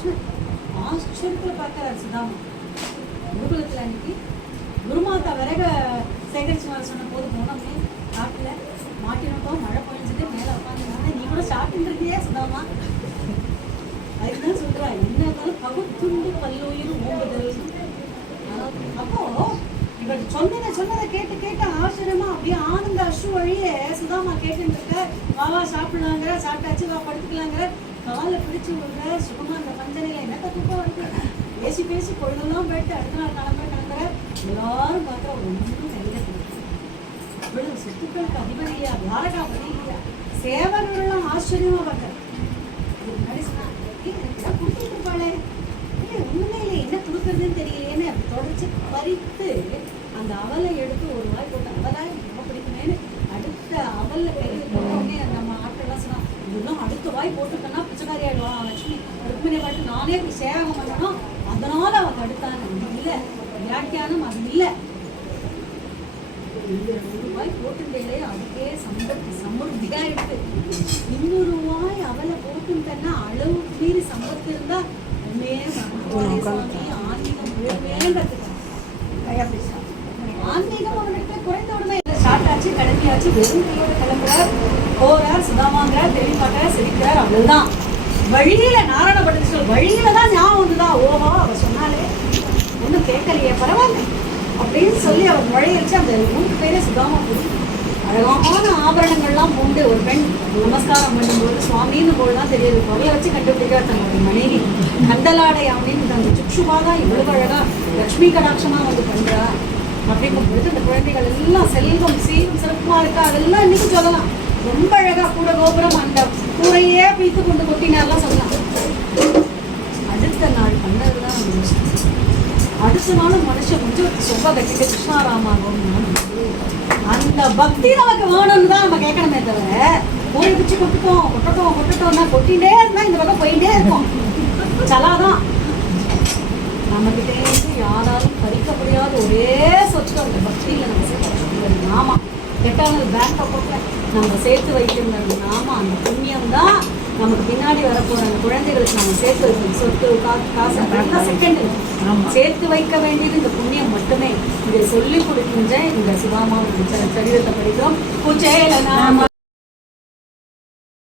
கிருஷ்ணன் ஆச்சரியத்தில் பார்க்கிறார் சுதாமா. குருகுலத்தில் அன்னைக்கு குருமாதா விறக சேகரிச்சு வர சொன்ன போது போனோம்னே காட்டில் மாட்டினோம், மழை பொழிஞ்சுட்டு மேலே உட்காந்துருந்தாங்க. நீ கூட சாப்பிட்டுருக்கியே சுதாமா. அதுதான் சொல்றா, என்ன இருந்தாலும் பகுத்துண்டு பல்லுயிர் ஓம்புதல். அப்போ இவர் சொன்னதை கேட்டு கேட்டு ஆச்சரியமா அப்படியே ஆனந்த அஷ்ரு வழியே சுதாமா கேட்டுட்டு இருக்க. வா சாப்பிடலாங்க, சாப்பிட்டாச்சு, வா படுத்துக்கலாங்கிற, காலை பிடிச்சு விடுற சுகமா அந்த பஞ்சனையில என்ன தூக்கம் வருது. பேசி பேசி பொழுதெல்லாம் போயிட்டு அடுத்த நாள் கிளம்புற எல்லாரும் பார்த்தா ஒன்றும் கையில இவ்வளவு சொத்துக்களுக்கு அதிபதி இல்லையா, துவாரகாபதி இல்லையா, சேவர்கள்லாம் ஆச்சரியமா பார்க்கற. முன்னாடி சொன்னா எனக்கு கொடுத்துட்டு இருப்பாளே, ஒண்ணுமே இல்லை, என்ன கொடுக்கறதுன்னு தெரியலையேன்னு அப்படி தொடச்சு பறித்து அந்த அவலை எடுத்து ஒரு வாய் போட்டு, அவலா ரொம்ப பிடிக்குமேனு அடுத்த அவல்ல கையில் போட்டோடனே நம்ம ஆட்கள்லாம் சொன்னா, இதெல்லாம் அடுத்த வாய் போட்டுட்டோன்னா பிச்சைக்காரி ஆயிடுவா லட்சுமி, ருக்மிணியை பாட்டு நானே இப்படி சேவகம் பண்ணணும், அதனால அவ தடுத்தாங்க. இல்லை, வியாக்கியானம் அது இல்லை. ஒரு வாய் போட்டுட்டே அதுக்கே சமருத்தியா இருக்கு. 200 வாய் அவலை போட்டுட்டேன்னா அளவு மீறி சம்பத்து இருந்தா சுவாமி ஆன்மீகம் முழுமையாக ஆன்மீகம் அவனுக்கு குறைந்த உடனே ஸ்டார்ட் ஆச்சு, கிளம்பியாச்சு, வெறும் கையோட கிளம்புறார், போறார், சுதாமாங்கிறார், தெளிவாட்டார், சிரிக்கிறார், அவ்வளவுதான். வழியில நாராயண பட்டேஸ்வரர் வழியில தான் ஞாபகம் வந்துதான், ஓஹோ அவ சொன்னாலே ஒன்றும் கேட்கலையே பரவாயில்ல அப்படின்னு சொல்லி அவர் நுழையிச்சு. அந்த 3 பேரே சுதாமா போய் அழகான ஆபரணங்கள்லாம் பூண்டு ஒரு பெண் நமஸ்காரம் பண்ணும்போது சுவாமின்னு போது தான் தெரியுது, குரலை வச்சு கண்டுபிடிக்கிறார் தன்னுடைய மனைவி கண்டலாடை அப்படின்னு அந்த சுக்ஷுமாதான் இவ்வளவு அழகா லக்ஷ்மி கடாட்சமா வந்து பண்றா. அப்படிங்கும் பொழுது அந்த குழந்தைகள் எல்லாம் செல்வம் சீரும் சிறப்புமா இருக்கா, அதெல்லாம் இன்னைக்கு சொல்லலாம். ரொம்ப அழகா கூட கோபுரம் அந்த கூரையே பீத்து கொண்டு கொட்டினார்லாம் சொல்லலாம். அடுத்த நாள் பண்ணதுதான் அடுத்த நாளும் மனுஷன் கொஞ்சம் சொம்ப கட்டிட்டு கிருஷ்ணாராமாகும் அந்த பக்தி நமக்கு வேணும்னு தான் நம்ம கேட்கணுமே தவிர கோழி பிச்சு கொட்டுட்டோம்னா கொட்டிகிட்டே இருந்தா இந்த பக்கம் போயிட்டே இருக்கும். சலாதான் நம்ம கிட்டே இருந்து யாராலும் பறிக்க முடியாத ஒரே சொத்து அந்த பக்தியில நம்ம சேர்த்து நாமா எட்டாவது பேங்க் அக்கௌண்ட்ல நம்ம சேர்த்து வைக்கிற நாமா அந்த புண்ணியம் தான் நமக்கு பின்னாடி வரப்போற அந்த குழந்தைகளுக்கு நம்ம சேர்த்து வைக்கணும். சொத்து காசு செகண்ட் சேர்த்து வைக்க வேண்டியது இந்த புண்ணியம் மட்டுமே. இதை சொல்லி கொடுக்கின்ற இந்த சுதாமாவுடைய சரிதத்தை படிக்கிறோம்.